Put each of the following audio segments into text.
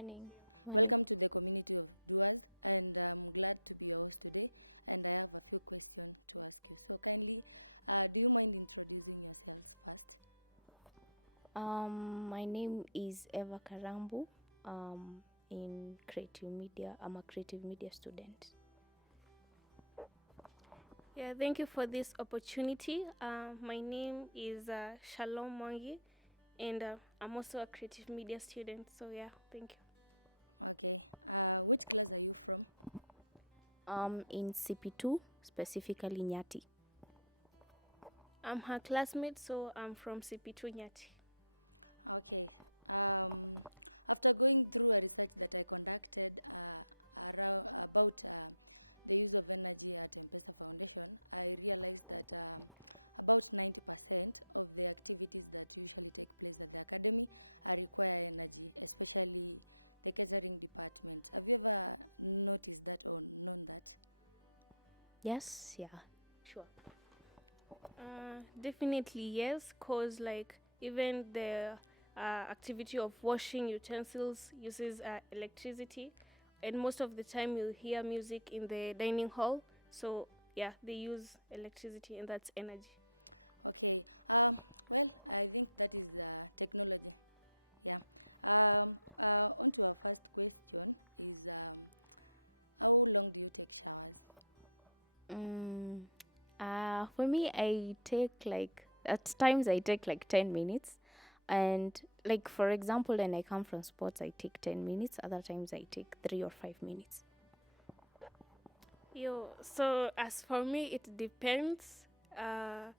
Morning. Morning. My name is Eva Karambu. In creative media, I'm a creative media student. Yeah, thank you for this opportunity. My name is Shalom Mwangi, and I'm also a creative media student. So, yeah, thank you. In CP2, specifically Nyati. I'm her classmate, so I'm from CP2 Nyati. Yes, yeah, sure. Definitely yes, cause like even the activity of washing utensils uses electricity, and most of the time you hear music in the dining hall. So yeah, they use electricity, and that's energy. Mm, for me, I take like, at times I take like 10 minutes. And like, for example, when I come from sports, I take 10 minutes. Other times I take 3 or 5 minutes. So as for me, it depends. Uh,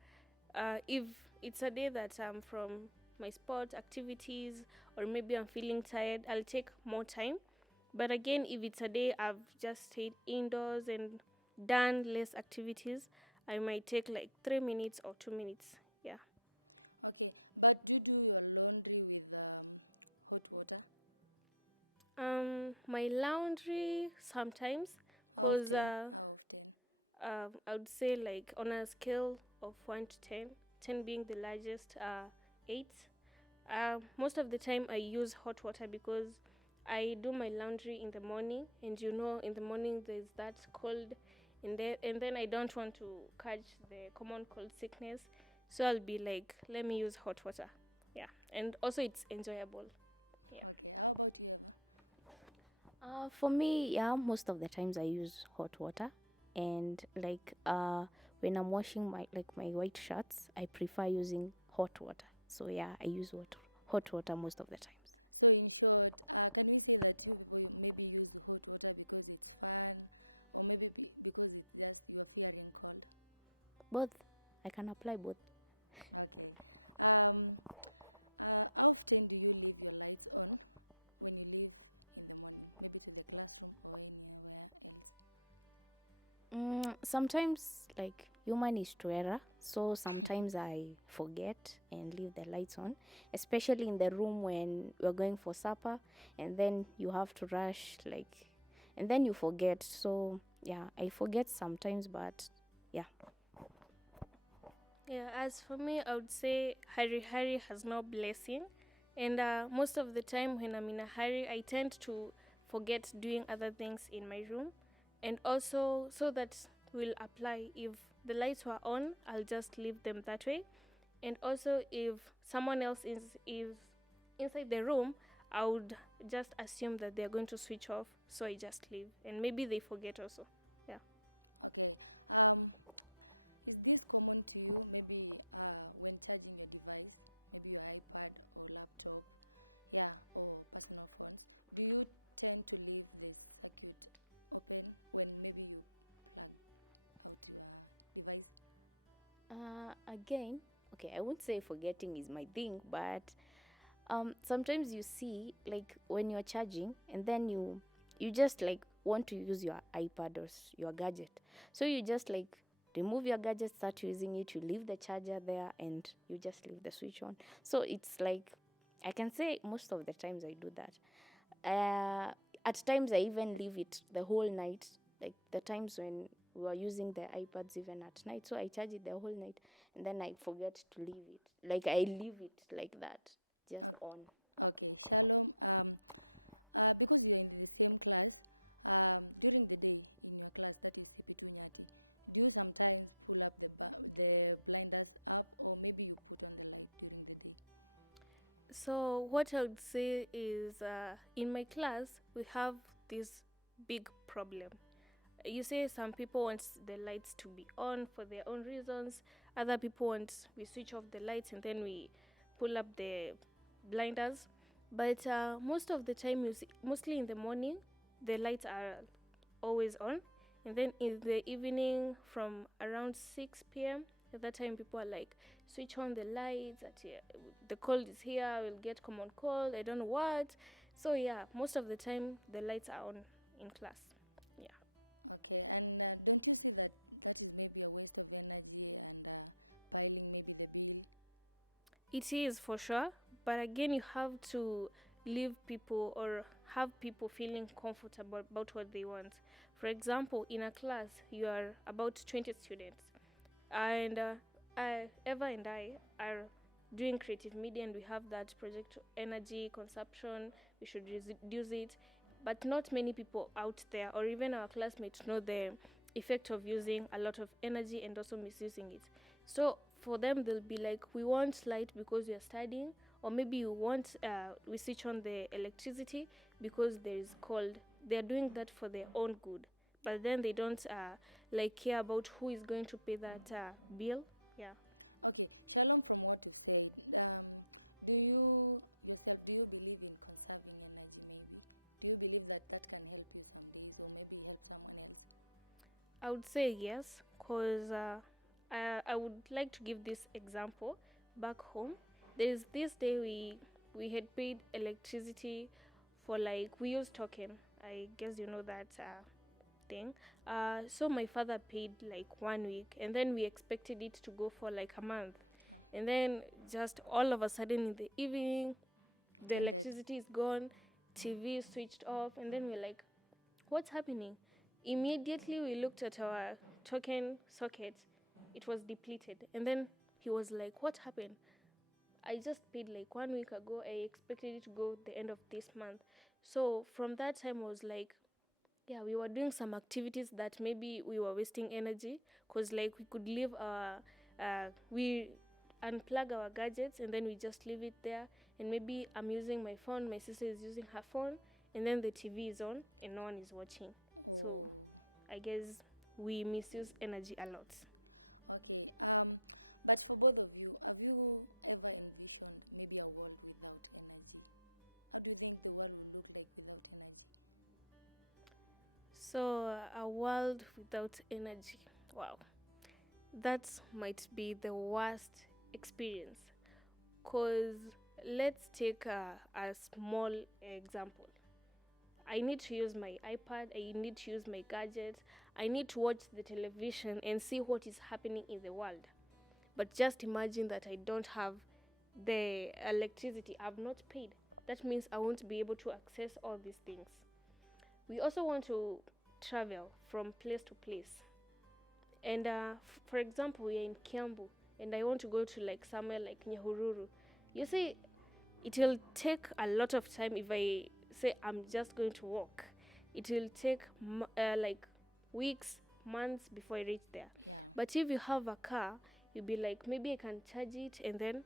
if it's a day that I'm from my sport activities, or maybe I'm feeling tired, I'll take more time. But again, if it's a day I've just stayed indoors and done less activities, I might take like 3 minutes or 2 minutes. Yeah. My laundry sometimes, cause I would say like on a scale of 1 to 10, 10 being the largest, 8. Most of the time I use hot water because I do my laundry in the morning, and in the morning there's that cold, and then I don't want to catch the common cold sickness, so I'll be like, let me use hot water. Yeah, and also it's enjoyable. Yeah. For me, yeah, most of the times I use hot water, and like when I'm washing my white shirts, I prefer using hot water. So yeah, I use hot water most of the times. Both, I can apply both. Sometimes like human is to error, so sometimes I forget and leave the lights on, especially in the room when we're going for supper, and then you have to rush like, and then you forget. So yeah, I forget sometimes, but yeah. Yeah, as for me, I would say hurry has no blessing. And most of the time, when I'm in a hurry, I tend to forget doing other things in my room. And also, so that will apply, if the lights were on, I'll just leave them that way. And also, if someone else is inside the room, I would just assume that they're going to switch off. So I just leave. And maybe they forget also. Yeah. Again, okay, I won't say forgetting is my thing, but sometimes you see like when you're charging, and then you just like want to use your iPad or your gadget, so you just like remove your gadget, start using it, you leave the charger there, and you just leave the switch on. So it's like, I can say most of the times I do that. At times I even leave it the whole night, like the times when we were using the iPads even at night, so I charge it the whole night, and then I forget to leave it, like I leave it like that, just on. So what I would say is, in my class we have this big problem. You say some people want the lights to be on for their own reasons. Other people want we switch off the lights and then we pull up the blinders. But most of the time, mostly in the morning, the lights are always on, and then in the evening from around 6 p.m. At that time, people are like, switch on the lights. The cold is here. We'll get common cold. I don't know what. So yeah, most of the time the lights are on in class. Yeah. It is for sure, but again, you have to leave people or have people feeling comfortable about what they want. For example, in a class, you are about 20 students, and Eva and I are doing creative media, and we have that project energy consumption. We should reduce it, but not many people out there, or even our classmates, know the effect of using a lot of energy and also misusing it. So for them, they'll be like, we want light because we are studying, or maybe you want we switch on the electricity because there is cold. They're doing that for their own good, but then they don't like care about who is going to pay that bill. Yeah. I would say yes, because I would like to give this example back home. There's this day we had paid electricity for, like, we use token. I guess you know that thing. So my father paid like 1 week, and then we expected it to go for like a month, and then just all of a sudden in the evening, the electricity is gone, TV is switched off, and then we're like, what's happening? Immediately we looked at our token socket, it was depleted. And then he was like, what happened? I just paid like 1 week ago. I expected it to go the end of this month. So from that time, I was like, yeah, we were doing some activities that maybe we were wasting energy, because like we could leave we unplug our gadgets and then we just leave it there. And maybe I'm using my phone, my sister is using her phone, and then the TV is on and no one is watching. So I guess we misuse energy a lot. So a world without energy. Wow. That might be the worst experience. Cause let's take a small example. I need to use my iPad, I need to use my gadgets, I need to watch the television and see what is happening in the world. But just imagine that I don't have the electricity, I've not paid. That means I won't be able to access all these things. We also want to travel from place to place. And for example, we are in Kiambu and I want to go to like somewhere like Nyahururu. You see, it will take a lot of time if I say I'm just going to walk. It will take like weeks, months before I reach there. But if you have a car, you'll be like, maybe I can charge it and then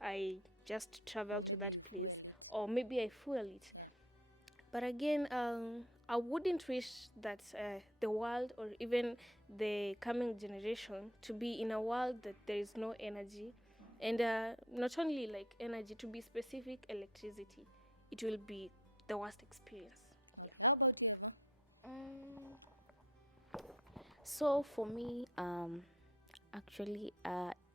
I just travel to that place, or maybe I fuel it. But again, I wouldn't wish that the world or even the coming generation to be in a world that there is no energy, and not only like energy, to be specific, electricity. It will be the worst experience. Yeah. Mm, so for me, actually,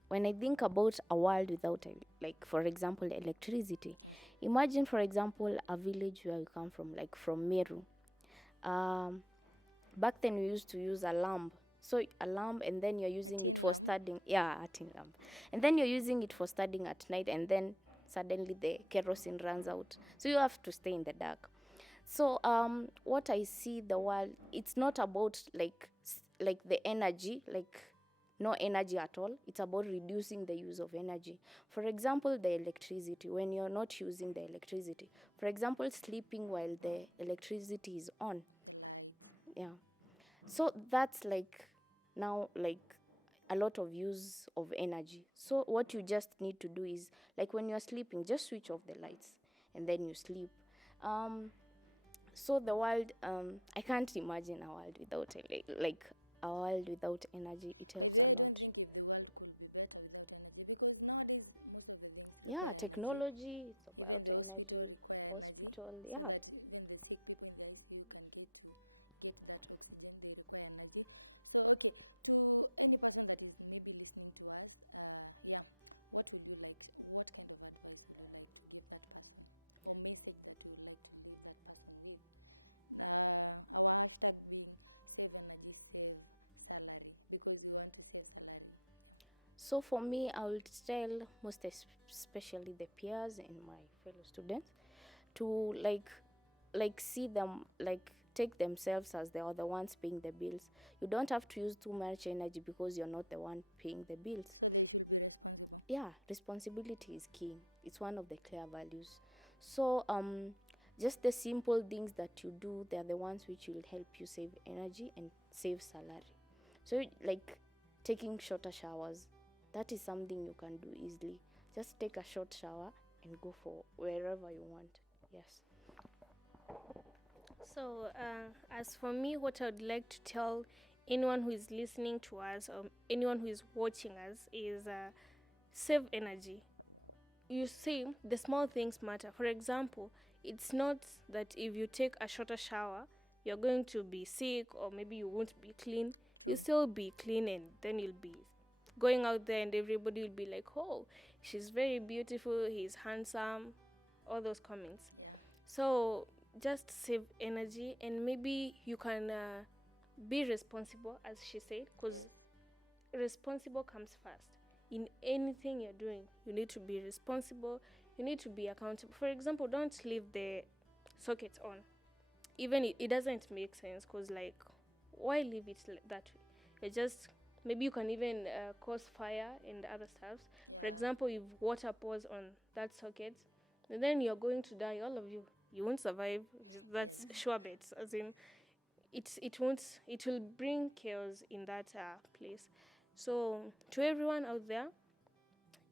when I think about a world without, like, for example, electricity, imagine, for example, a village where you come from, like from Meru. Um, Back then, we used to use a lamp. So a lamp, and then you're using it for studying. Yeah, a tin lamp, and then you're using it for studying at night, and then suddenly the kerosene runs out. So you have to stay in the dark. So what I see the world, it's not about like the energy, like no energy at all. It's about reducing the use of energy. For example, the electricity, when you're not using the electricity. For example, sleeping while the electricity is on. Yeah. So that's like now like a lot of use of energy. So what you just need to do is like when you're sleeping, just switch off the lights and then you sleep. Um, so the world, I can't imagine a world without like a world without energy. It helps a lot. Yeah, technology. It's about energy. Hospital. Yeah. So for me, I would tell most especially the peers and my fellow students to like see them like take themselves as they are the ones paying the bills. You don't have to use too much energy because you're not the one paying the bills. Yeah, responsibility is key. It's one of the clear values. So just the simple things that you do, they're the ones which will help you save energy and save salary. So like taking shorter showers, that is something you can do easily. Just take a short shower and go for wherever you want. Yes. So, as for me, what I would like to tell anyone who is listening to us or anyone who is watching us is save energy. You see, the small things matter. For example, it's not that if you take a shorter shower, you're going to be sick or maybe you won't be clean. You'll still be clean and then you'll be going out there and everybody will be like, oh, she's very beautiful, he's handsome, all those comments. So just save energy and maybe you can be responsible, as she said, because responsible comes first. In anything you're doing, you need to be responsible, you need to be accountable. For example, don't leave the sockets on. Even it doesn't make sense because, like, why leave it that way? You just maybe you can even cause fire and other stuffs. For example, if water pours on that socket, and then you're going to die, all of you. You won't survive. That's sure bets. As in, it won't. It will bring chaos in that place. So to everyone out there,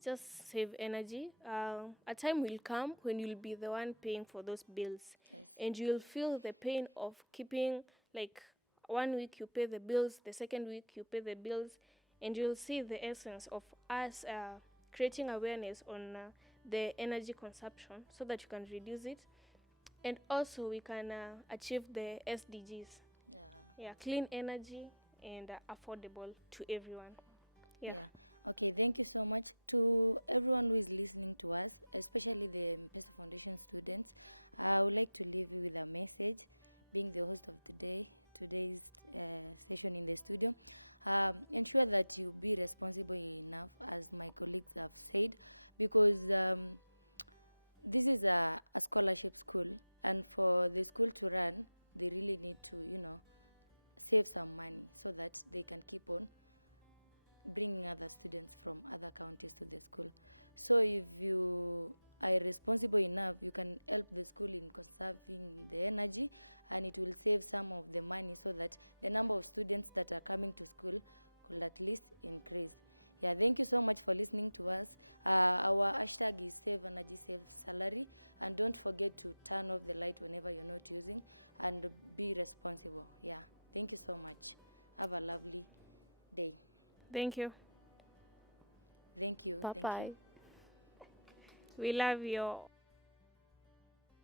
just save energy. A time will come when you'll be the one paying for those bills, and you'll feel the pain of keeping like 1 week you pay the bills, the second week you pay the bills, and you'll see the essence of us creating awareness on the energy consumption so that you can reduce it, and also we can achieve the SDGs. Yeah, clean energy and affordable to everyone. Yeah. Thank you. Bye bye. We love you.